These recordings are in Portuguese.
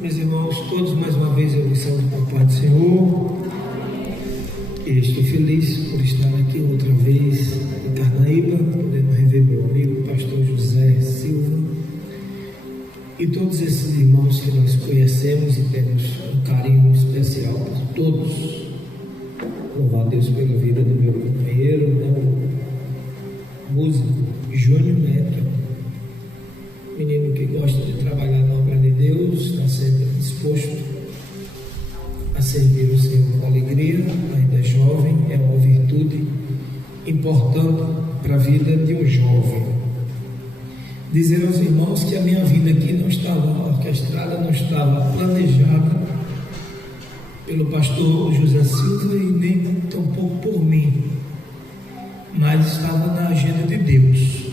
Meus irmãos, todos mais uma vez eu vos saúdo com a paz do Senhor. E estou feliz por estar aqui outra vez em Carnaíba, podendo rever meu amigo, pastor José Silva, e todos esses irmãos que nós conhecemos e temos um carinho especial por todos. Louvar a Deus pela vida do meu companheiro, o músico Júnior Neto, menino que gosta de trabalhar na obra de Deus, está sempre disposto a servir o Senhor com alegria, ainda é jovem, é uma virtude importante para a vida de um jovem. Dizer aos irmãos que a minha vida aqui não estava orquestrada, não estava planejada pelo pastor José Silva e nem tampouco por mim, mas estava na agenda de Deus.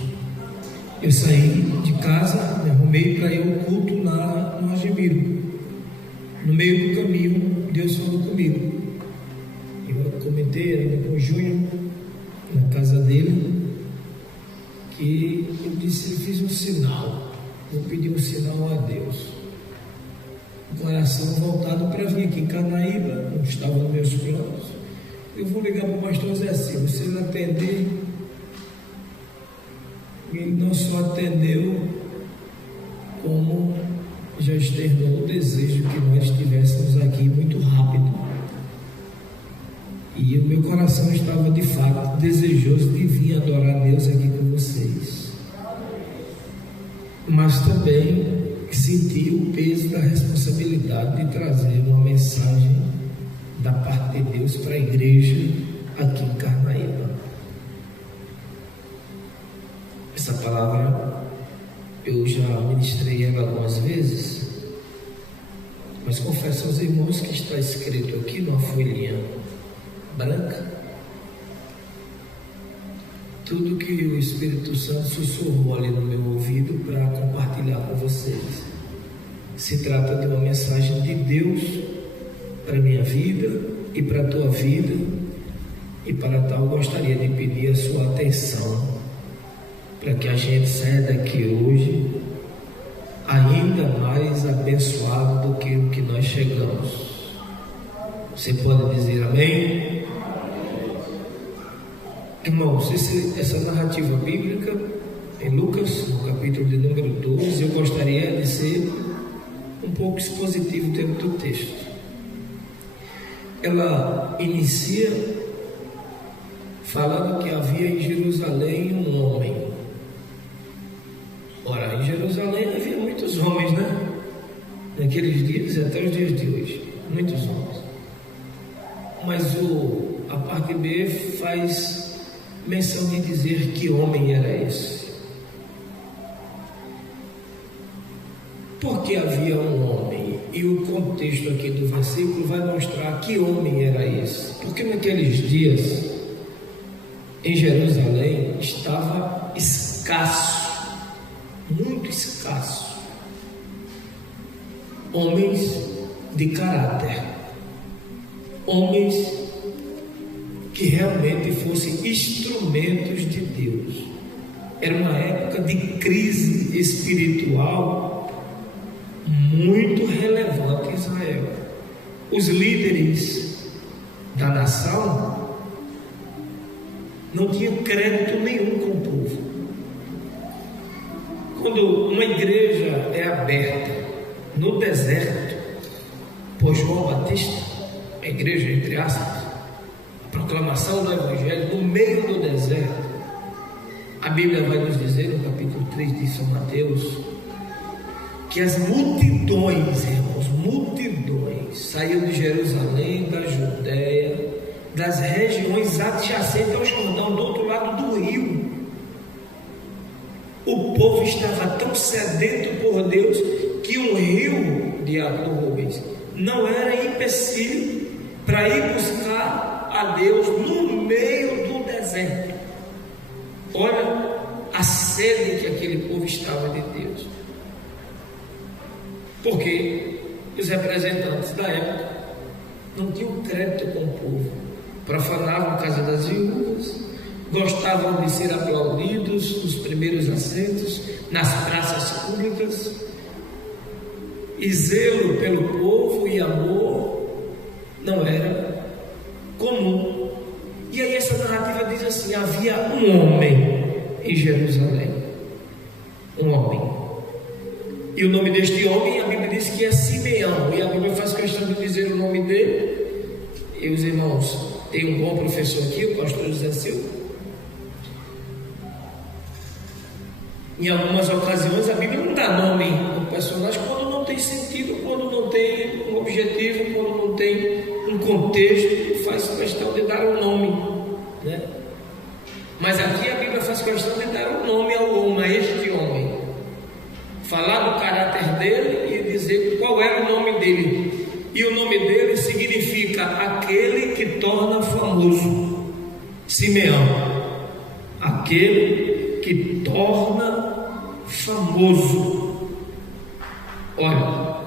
Eu saí de casa, me arrumei para ir ao culto lá no Agemiro. No meio do caminho, Deus falou comigo. Eu comentei ainda com o Júnior, na casa dele, que eu disse, eu fiz um sinal, vou pedir um sinal a Deus. O coração voltado para vir aqui em Carnaíba, não estava nos meus planos. Eu vou ligar para o pastor Zé Silva, se ele atender. Ele não só atendeu, como já externou o desejo que nós estivéssemos aqui muito rápido. E o meu coração estava de fato desejoso de vir adorar a Deus aqui com vocês. Mas também senti o peso da responsabilidade de trazer uma mensagem da parte de Deus para a igreja aqui em Carnaíba. Essa palavra eu já ministrei ela algumas vezes, mas confesso aos irmãos que está escrito aqui numa folhinha branca tudo que o Espírito Santo sussurrou ali no meu ouvido para compartilhar com vocês. Se trata de uma mensagem de Deus para a minha vida e para a tua vida, e para tal gostaria de pedir a sua atenção para que a gente saia daqui hoje ainda mais abençoado do que o que nós chegamos. Você pode dizer amém? Irmãos, essa narrativa bíblica em Lucas, no capítulo de número 12, eu gostaria de ser um pouco expositivo dentro do texto. Ela inicia falando que havia em Jerusalém um homem. Ora, em Jerusalém havia muitos homens, né? Naqueles dias e até os dias de hoje, muitos homens. Mas a parte B faz menção de dizer que homem era esse. Por que havia um homem? E o contexto aqui do versículo vai mostrar que homem era esse. Porque naqueles dias, em Jerusalém, estava escasso, muito escasso, homens de caráter, homens que realmente fossem instrumentos de Deus. Era uma época de crise espiritual muito relevante em Israel. Os líderes da nação não tinham crédito nenhum com o povo. Quando uma igreja é aberta no deserto por João Batista, a igreja entre aspas, a proclamação do Evangelho no meio do deserto, a Bíblia vai nos dizer no capítulo 3 de São Mateus que as multidões, irmãos, multidões saíram de Jerusalém, da Judéia, das regiões adjacentes ao Jordão, do outro lado do rio. O povo estava tão sedento por Deus que um rio de água Rubens não era empecilho para ir buscar a Deus no meio do deserto. Olha a sede que aquele povo estava de Deus. Porque os representantes da época não tinham crédito com o povo, profanavam a casa das viúvas, gostavam de ser aplaudidos nos primeiros assentos, nas praças públicas, e zelo pelo povo e amor não era comum. E aí essa narrativa diz assim: havia um homem em Jerusalém, um homem, e o nome deste homem, a Bíblia diz que é Simeão, e a Bíblia faz questão de dizer o nome dele. E os irmãos, tem um bom professor aqui, o pastor José Silva. Em algumas ocasiões a Bíblia não dá nome ao personagem quando não tem sentido, quando não tem um objetivo, quando não tem um contexto, faz questão de dar um nome, né? Mas aqui a Bíblia faz questão de dar um nome ao homem, a este homem, falar do caráter dele e dizer qual era o nome dele. E o nome dele significa aquele que torna famoso. Simeão, aquele que torna famoso. Olha,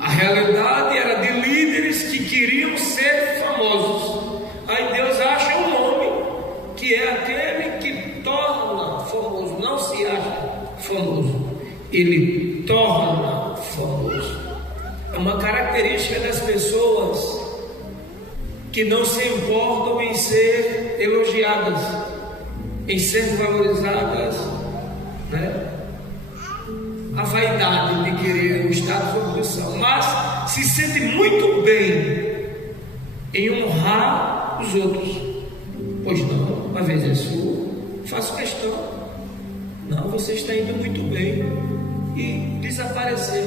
a realidade era de líderes que queriam ser famosos. Aí Deus acha um nome que é aquele que torna famoso. Não se acha famoso, ele torna famoso. É uma característica das pessoas que não se importam em ser elogiadas, em ser valorizadas, né? A vaidade de querer o status ou posição, mas se sente muito bem em honrar os outros. Pois não, uma vez é sua, faço questão. Não, você está indo muito bem. E desaparecer.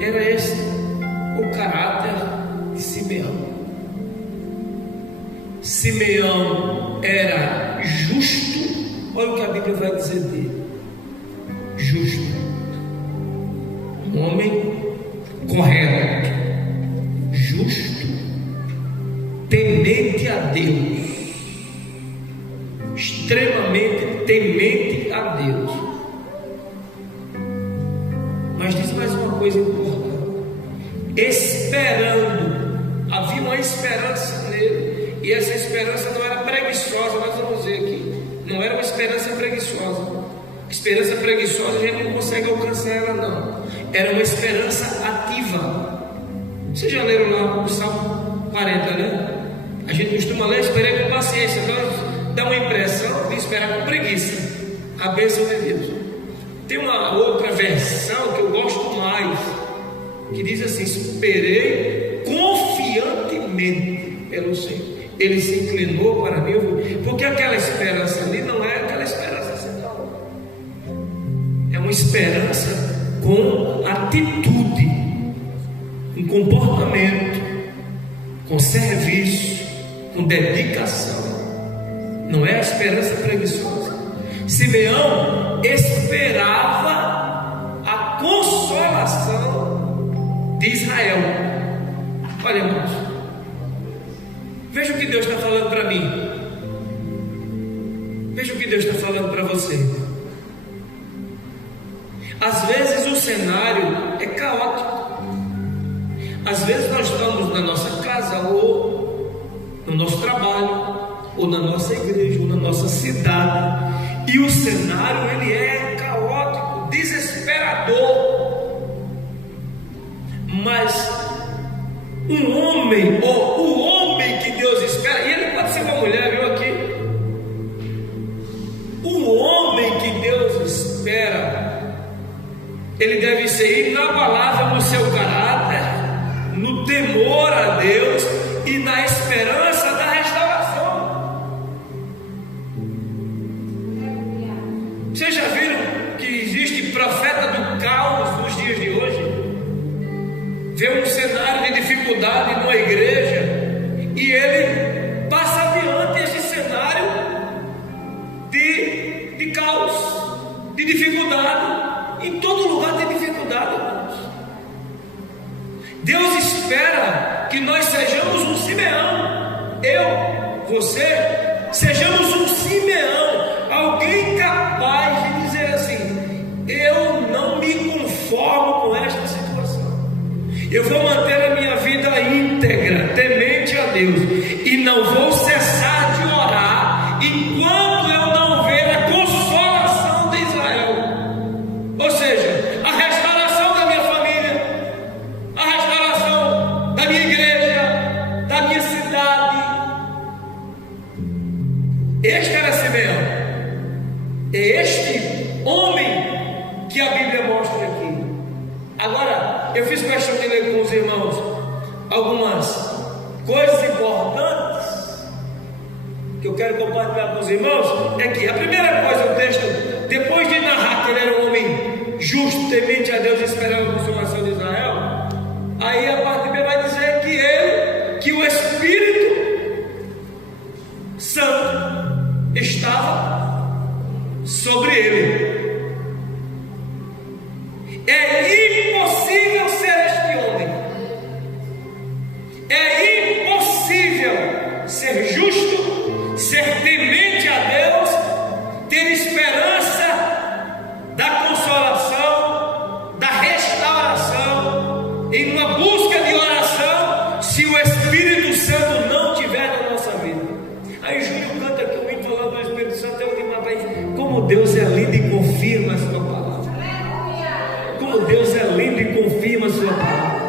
Era esse o caráter de Simeão. Simeão era justo. Olha o que a Bíblia vai dizer dele: justo, um homem correto, justo, temente a Deus, extremamente temente a Deus. Mas diz mais uma coisa importante: esperando. Havia uma esperança nele, e essa esperança não era preguiçosa. Nós vamos ver aqui, não era uma esperança preguiçosa. Esperança preguiçosa a gente não consegue alcançar ela, não. Era uma esperança ativa. Vocês já leram lá o Salmo 40, né? A gente costuma ler: esperei com paciência. Então dá uma impressão de esperar com preguiça a bênção de Deus. Tem uma outra versão que eu gosto mais, que diz assim: esperei confiantemente pelo Senhor, Ele se inclinou para mim. Porque aquela esperança ali não é aquela esperança central, é uma esperança com atitude, com comportamento, com serviço, com dedicação. Não é a esperança preguiçosa. Simeão esperava a consolação de Israel. Olha, irmãos, veja o que Deus está falando para mim. Veja o que Deus está falando para você. Às vezes o cenário é caótico. Às vezes nós estamos na nossa casa, ou no nosso trabalho, ou na nossa igreja, ou na nossa cidade, e o cenário ele é caótico, desesperador. Mas um homem, ou o homem que Deus espera, e ele pode ser uma mulher, viu aqui? O homem que Deus espera, ele deve ser inabalável no seu caráter, no temor a Deus e na esperança da restauração. Vocês já viram que existe profeta do caos nos dias de hoje? Vê um cenário de dificuldade numa igreja e ele passa adiante esse cenário de caos, de dificuldade. Em todo lugar tem dificuldade, irmãos. Deus espera que nós sejamos um Simeão. Eu, você, sejamos um Simeão. Alguém capaz de dizer assim: eu não me conformo com esta situação. Eu vou manter a minha vida íntegra, temente a Deus, e não vou cessar de orar enquanto eu não ver a consolação de Israel. Ou seja, a restauração da minha família, eu fiz questão de ler com os irmãos algumas coisas importantes que eu quero compartilhar com os irmãos. É que a primeira coisa, o texto, depois de narrar que ele era um homem justo, temente a Deus, esperando a consolação de Israel, aí a parte B vai dizer que o Espírito Santo estava sobre ele. É impossível ser este homem, é impossível ser justo, ser temente a Deus, ter esperança da consolação, da restauração, em uma busca de oração, se o Espírito Santo não tiver na nossa vida. Aí Júlio canta aqui um hino falando do Espírito Santo. Eu digo, rapaz, como Deus é lindo e confirma a sua palavra. Como Deus é lindo e confirma a sua palavra.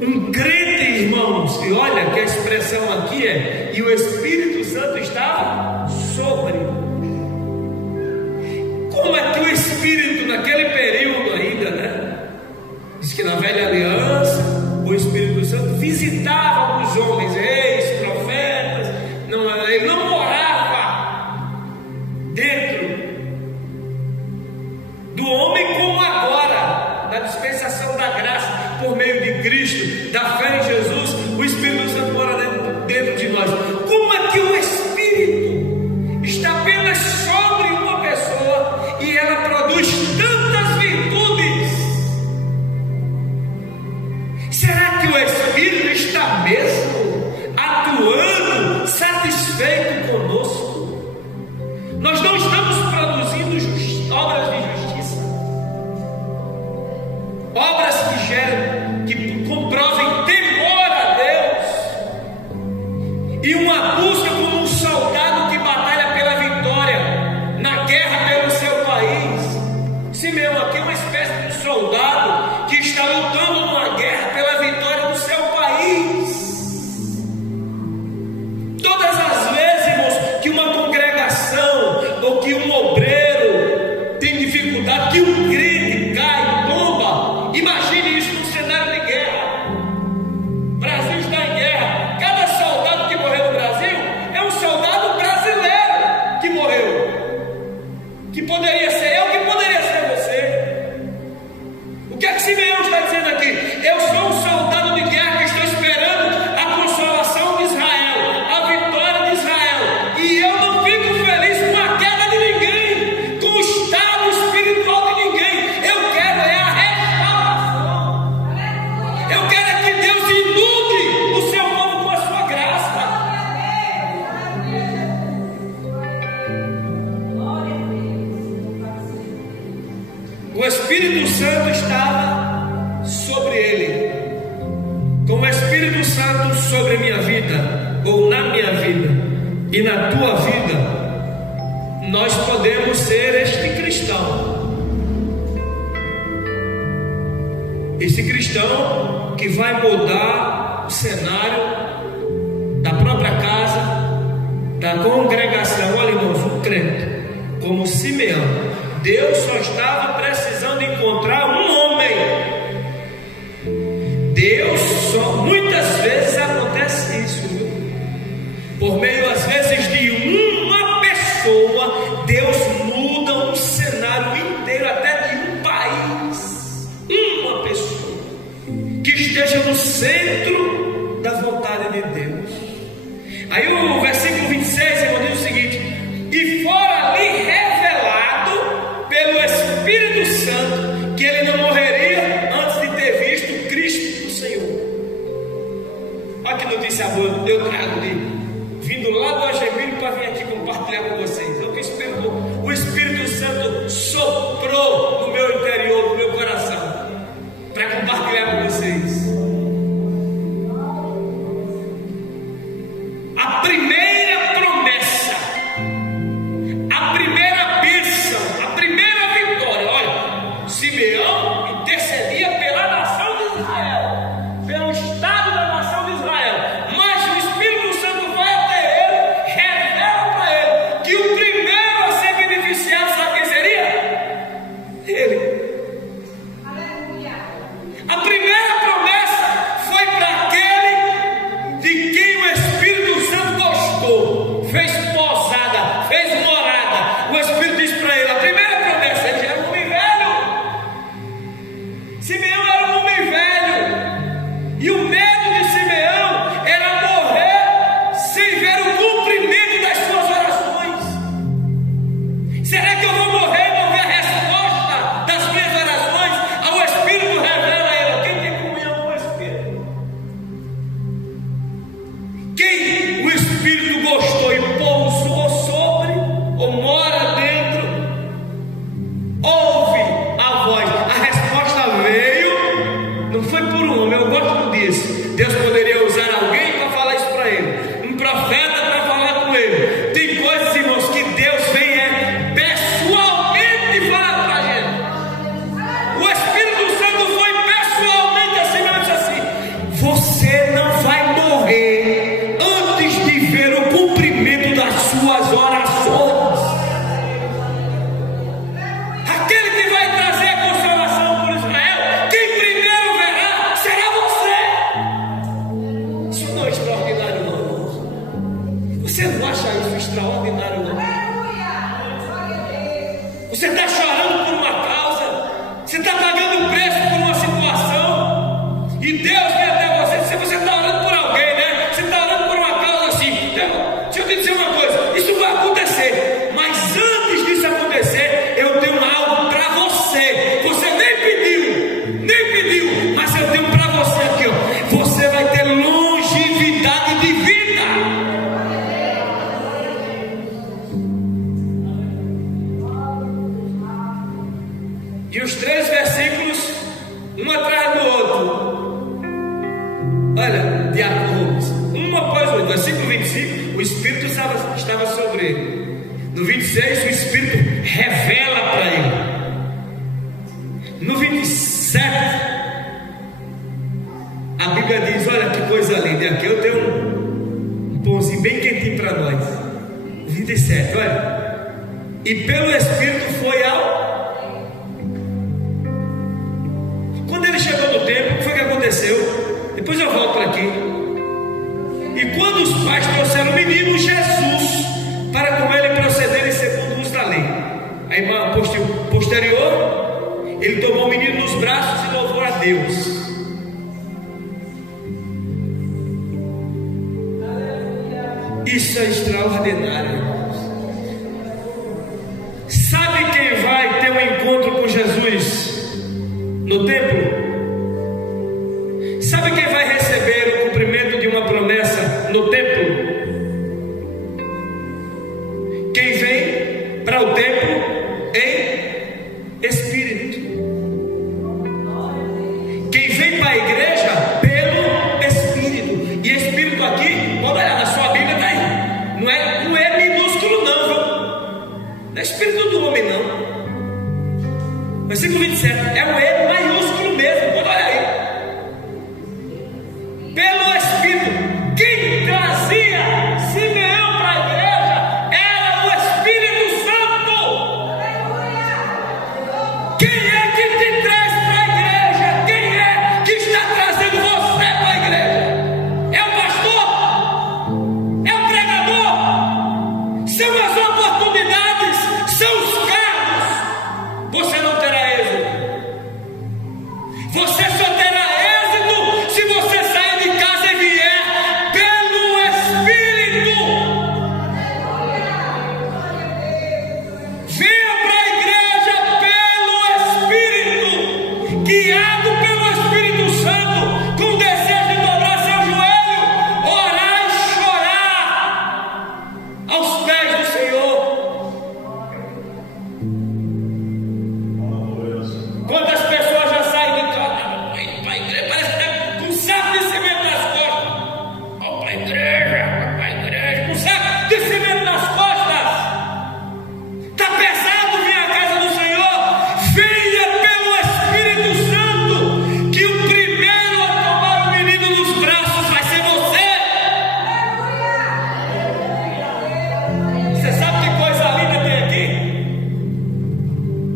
Um crente, irmãos, e olha que a expressão aqui é: e o Espírito Santo estava sobre. Como é que o Espírito, naquele período ainda, né? Diz que na velha aliança, o Espírito Santo visitava os homens, reis, profetas. Ele não morava dentro do homem como agora, na dispensação da graça, por meio de Cristo, da fé em Jesus. O Espírito Santo mora dentro de nós. Como é que o Espírito está apenas sobre uma pessoa e ela produz tantas virtudes? Será que o Espírito está mesmo atuando, satisfeito conosco? Nós não estamos produzindo obras de justiça, obras que comprovem temor a Deus, e uma busca como um soldado que batalha pela vitória na guerra pelo seu país. Simeão aqui é uma espécie de soldado que está lutando numa guerra pela vitória do seu país. Todas as vezes, irmãos, que uma congregação ou que um obreiro tem dificuldade, que um crente cai, tomba, imagine isso num cenário de guerra. O Brasil está em guerra. Cada soldado que morreu no Brasil é um soldado brasileiro que morreu, que poderia ser eu, que poderia ser você. O que é que Simeão está dizendo aqui? Eu sou um soldado de guerra que estou esperando a consolação de Israel, a vitória de Israel, e eu não fico feliz com a queda de ninguém, com o estado espiritual de ninguém. Eu quero a restauração. Eu quero que Deus inunde o seu povo com a sua graça. O Espírito Santo estava sobre ele. Com o Espírito Santo sobre a minha vida, ou na minha vida e na tua vida, nós podemos ser este cristão. Esse cristão que vai mudar o cenário da própria casa, da congregação. Olha, irmãos, um crente como Simeão, Deus só estava precisando encontrar um homem. Deus só, muitas vezes acontece isso, viu? Por meio às vezes de uma pessoa, Deus muda um cenário inteiro, até de um país. Uma pessoa que esteja no centro da vontade de Deus. Aí o versículo 26, irmão, diz o seguinte: e fora ali revelado pelo Espírito Santo que ele não morreria antes de ter visto Cristo, o Senhor. Olha que notícia boa eu trago vindo lá do Agemiro para vir aqui compartilhar com vocês. O Espírito Santo soprou no meu interior, no meu coração, para compartilhar com vocês. A primeira promessa, a primeira bênção, a primeira vitória. Olha, Simeão intercedia pela nação de Israel, pelo estado da nação de Israel, mas o Espírito Santo vai até ele, revela para ele que o Espírito gostou e pousou sobre, ou mora dentro, ouve a voz. A resposta veio, não foi por um homem, eu gosto disso. Deus poderia usar alguém para falar isso para ele, um profeta para falar com ele. Tem coisas, irmãos, que Deus vem pessoalmente falar para a gente. O Espírito Santo foi pessoalmente assim, mas disse assim: você não vai morrer antes de ver o cumprimento das suas orações. Aquele que vai trazer a consolação por Israel, quem primeiro verá será você. Isso não é extraordinário, não, irmãos. Você não acha isso extraordinário, não? Você está chorando por uma causa, você está pagando preço por uma situação, e Deus vem até você. Se você está orando por alguém, né? Você está orando por uma causa assim. Deixa eu te dizer uma coisa: isso vai acontecer, mas antes disso acontecer, eu tenho algo para você. Você nem pediu, mas eu tenho para você aqui, ó. Você vai ter longevidade de vida. E os 3 versículos, um atrás do outro. Olha, Diácono Rubens, um após o outro. Versículo 25, o Espírito estava sobre ele. No 26, o Espírito revela para ele. No 27, a Bíblia diz: olha que coisa linda. Aqui eu tenho um pãozinho bem quentinho para nós. 27, olha. E pelo Espírito foi ao... Quando ele chegou no templo, o que foi que aconteceu? Depois eu volto para aqui. E quando os pais trouxeram o menino Jesus para com ele procederem segundo os da lei, a irmã posterior, ele tomou o menino nos braços e louvou a Deus. Isso é extraordinário, irmãos. Sabe quem vai ter um encontro com Jesus no templo? Sabe quem vai receber o cumprimento de uma promessa no templo? Quem vem para o templo em espírito. Quem vem para a igreja pelo Espírito. E Espírito aqui, pode olhar na sua Bíblia, está aí. Não é minúsculo, não, viu? Não é Espírito do homem, não. Versículo 27, é o E maiúsculo mesmo, pode olhar aí. Pelo Espírito. Quem trazia Simeão para a igreja era o Espírito Santo. Quem é que te traz para a igreja? Quem é que está trazendo você para a igreja? É o pastor? É o pregador? São as oportunidades? São os cargos? Você não terá êxito. Você só terá êxito se você sair de casa e vier pelo Espírito. Venha para a igreja pelo Espírito, guiado pelo Espírito Santo, com o desejo de dobrar seu joelho, orar e chorar aos pés do Senhor. Quantas pessoas já saem de casa para a igreja, parece que está com um saco de cimento nas costas. Ó, para a igreja, com um saco de cimento nas costas. Está pesado vir à casa do Senhor. Venha pelo Espírito Santo, que o primeiro a tomar o menino nos braços vai ser você. Você sabe que coisa linda tem aqui?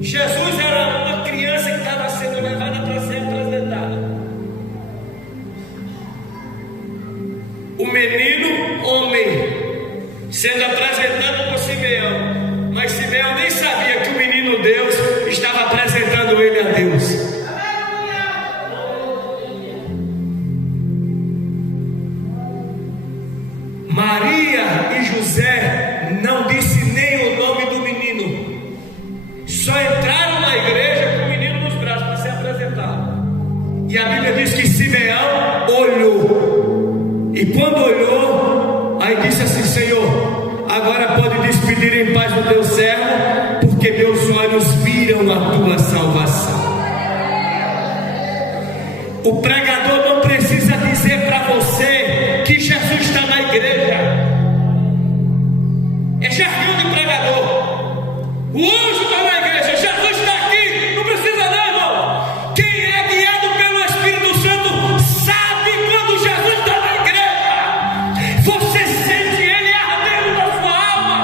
Jesus era uma criança que estava sendo levada para ser apresentada. O menino, homem, sendo apresentado por Simeão. Mas Simeão nem sabia que o menino Deus estava apresentando ele a Deus. Maria e José não disse nem o nome do menino. Só entraram na igreja com o menino nos braços para ser apresentado. E a Bíblia diz que Simeão olhou. E quando olhou, Aí disse assim: Senhor, agora pode despedir em paz do teu servo, porque meus olhos viram a tua salvação. O pregador não precisa dizer para você que Jesus está na igreja. É jargão de pregador. O anjo está na igreja, Jesus está aqui. Não precisa não, irmão. Quem é guiado pelo Espírito Santo sabe quando Jesus está na igreja. Você sente ele ardendo na sua alma.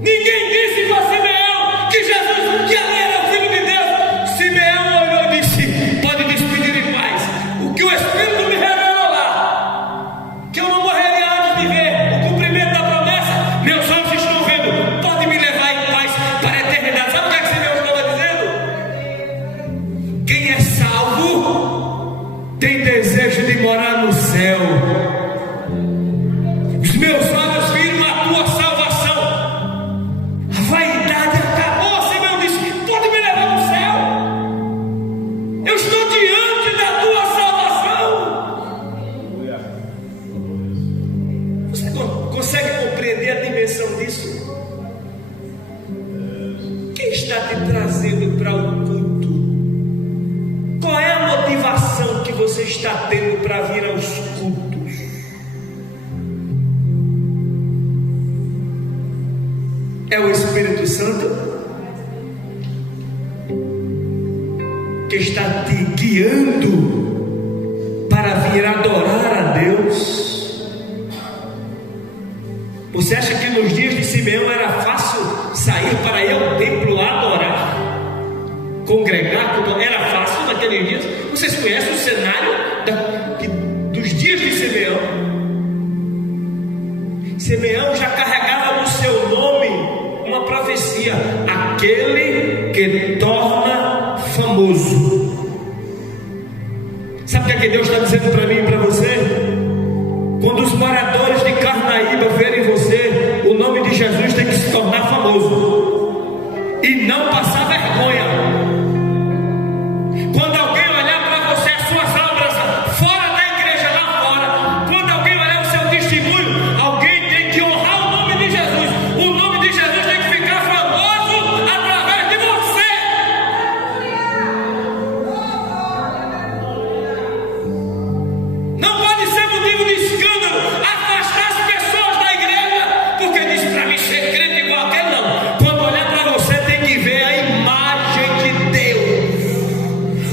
Ninguém disse para Simeão que Jesus, que ali era o Filho de Deus. Simeão olhou e disse: pode despedir em paz. O que o Espírito me revelou lá, que eu não morreria antes de ver o cumprimento da promessa, meus olhos estão vendo, pode me levar em paz para a eternidade. Sabe o que é que Simeão estava dizendo? Quem é salvo tem desejo de morar no céu. Os meus olhos viram a tua salvação. A vaidade acabou. Simeão disse: pode me levar no céu. Eu estou diante da tua salvação. Você consegue compreender a dimensão disso? Quem está te trazendo para o culto? Qual é a motivação que você está tendo para vir aos cultos? É o Espírito Santo que está te guiando para vir adorar a Deus? Você acha que nos dias de Simeão era fácil sair para ir ao templo adorar, congregar? Era fácil naqueles dias? Vocês conhecem o cenário dos dias de Simeão? Simeão já carregava no seu nome uma profecia: aquele que torna famoso. Sabe o que é que Deus está dizendo para mim e para você? Quando os moradores de Carnaíba verem você, o nome de Jesus tem que se tornar famoso e não passar vergonha. Quando alguém olhar para você, as suas obras fora da igreja, lá fora, quando alguém olhar o seu testemunho, alguém tem que honrar o nome de Jesus. O nome de Jesus tem que ficar famoso através de você. Não pode ser motivo de escândalo afastar as pessoas da igreja, porque diz: para mim ser crente igual aquele não. Quando olhar para você, tem que ver a imagem de Deus.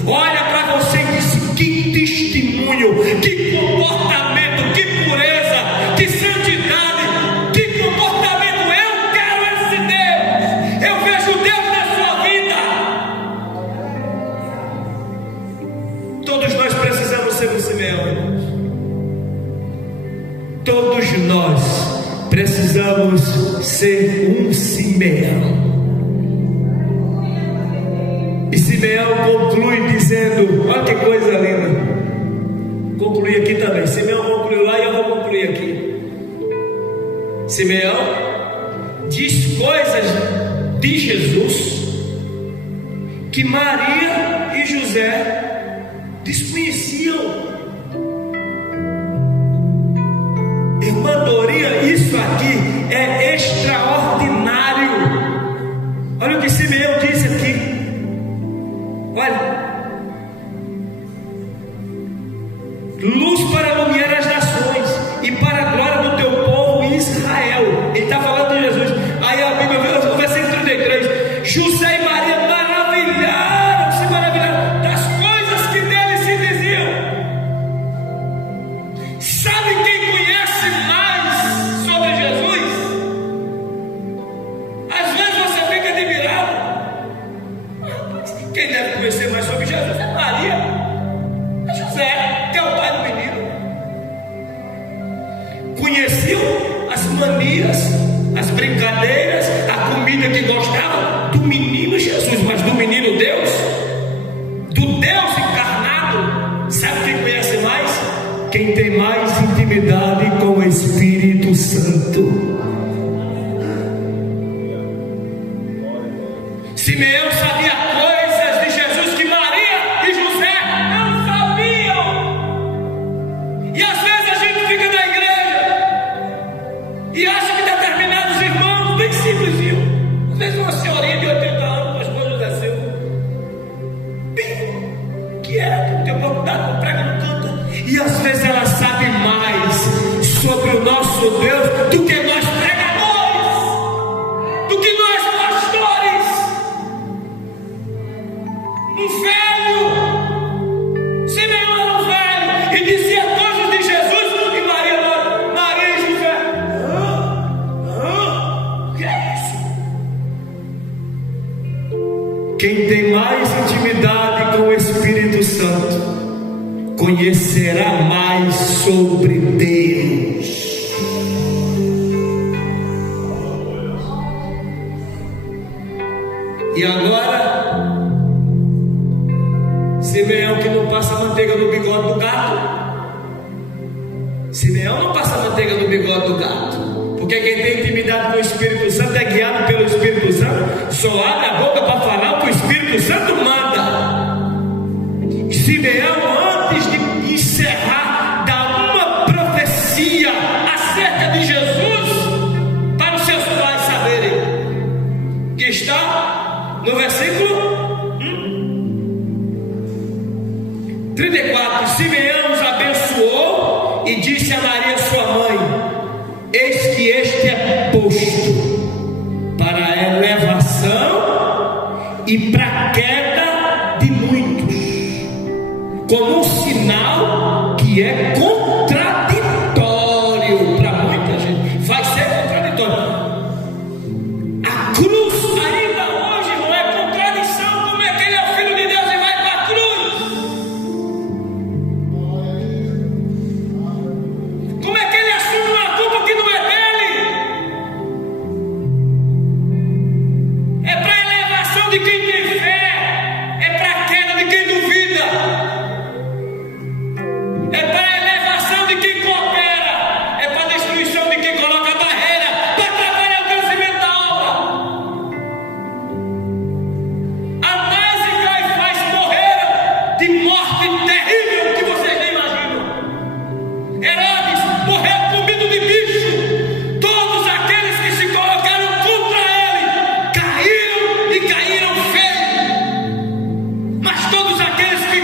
Olha para você e diz: que testemunho, que comportamento, que pureza, que santidade, que comportamento. Eu quero esse Deus. Eu vejo Deus na sua vida. Todos nós precisamos ser um Simeão, irmãos. Todos nós precisamos ser um Simeão. E Simeão conclui dizendo: olha que coisa linda. Conclui aqui também. Simeão concluiu lá e eu vou concluir aqui. Simeão diz coisas de Jesus que Maria e José desconheciam. Irmã Doria, isso aqui é extraordinário. Olha o que Simeão disse aqui. Olha: luz para iluminar as nações e para a glória do teu povo Israel. Ele está falando de Jesus. Aí a Bíblia, o versículo 33: José e Maria se maravilharam das coisas que dele se diziam. Sabe quem conhece mais sobre Jesus? Às vezes você fica admirado. Quem deve conhecer mais sobre Jesus é Maria, é José, que é o pai do menino. Conheciam as manias, as brincadeiras, a comida que gostava do menino Jesus, mas do menino Deus, do Deus encarnado. Sabe quem conhece mais? Quem tem mais intimidade com o Espírito Santo. Simeão sabia coisas de Jesus que Maria e José não sabiam. E as muitas vezes ela sabe mais sobre o nosso Deus do que nós pregadores, do que nós pastores. Um velho, Simeão era um velho, e dizia coisas de Jesus, e Maria e José, que é isso? Quem tem mais intimidade com o Espírito Santo conhecerá mais sobre Deus. E agora, Simeão que não passa manteiga no bigode do gato. Simeão não passa manteiga no bigode do gato, porque quem tem intimidade com o Espírito Santo é guiado pelo Espírito Santo, só abre a boca para falar o que o Espírito Santo manda. Simeão, antes de encerrar, dá uma profecia acerca de Jesus para os seus pais saberem, que está no versículo 34. Simeão os abençoou e disse a Maria sua mãe: eis que este é posto para a elevação e para a queda de muitos, como um sinal que é contraditório para muita gente. Vai ser contraditório. A cruz ainda hoje não é contradição. Como é que ele é o Filho de Deus e vai para a cruz? Como é que ele assume uma culpa que não é dele? É para a elevação de quem tem fé, é para a queda de quem duvida, é para a elevação de quem coopera, é para a destruição de quem coloca a barreira para atrapalhar o crescimento da obra. Anás e Caifás morreram de morte terrível que vocês nem imaginam. Herodes morreu comido de bicho. Todos aqueles que se colocaram contra ele caíram e caíram feio. Mas todos aqueles que